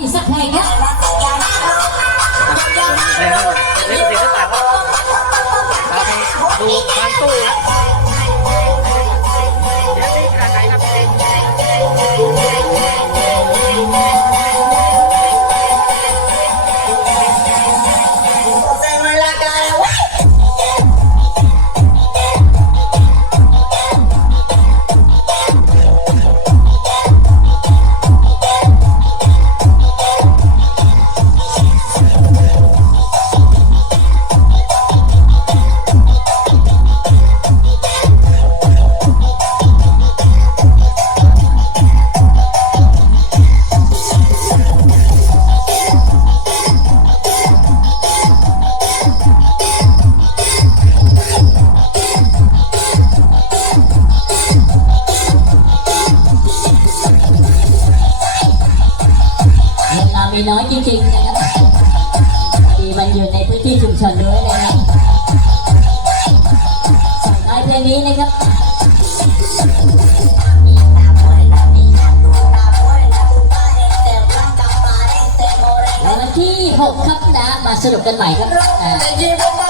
อีกสักเพลงครั มีน้อยจริงๆนะครับดีมันอยู่ในพื้นที่ชุมชนด้วยนะครับส่งท้ายเพลงนี้นะครับแล้วันที่ 6 ครับนะ มาสนุกกันใหม่ครับ